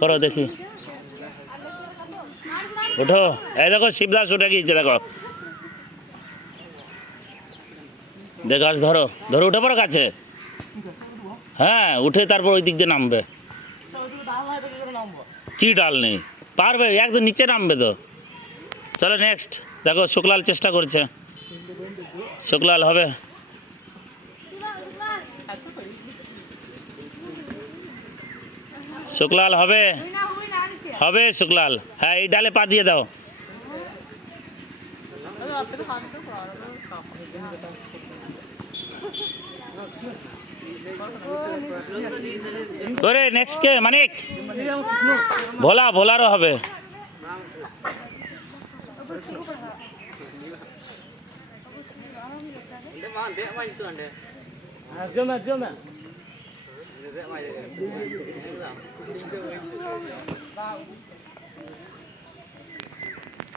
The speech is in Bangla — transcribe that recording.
করো দেখি, ওঠো। এই দেখো শিবদাস উঠে গিয়েছে, দেখো দেখ গাছ ধরো, ধরো উঠে পড়ো গাছে। হ্যাঁ উঠে তারপর ওই দিক দিয়ে নামবে। কি ডাল নেই, পারবে একদম নিচে নামবে তো। চলো নেক্সট, দেখো শুক্লাল চেষ্টা করছে, শুক্লাল হবে। শুক্লাল হবে, হবে শুক্লাল। হ্যাঁ এই ডালে পা দিয়ে দাও। ওরে নেক্সট কে মানিক, ভোলা, ভোলারও হবে।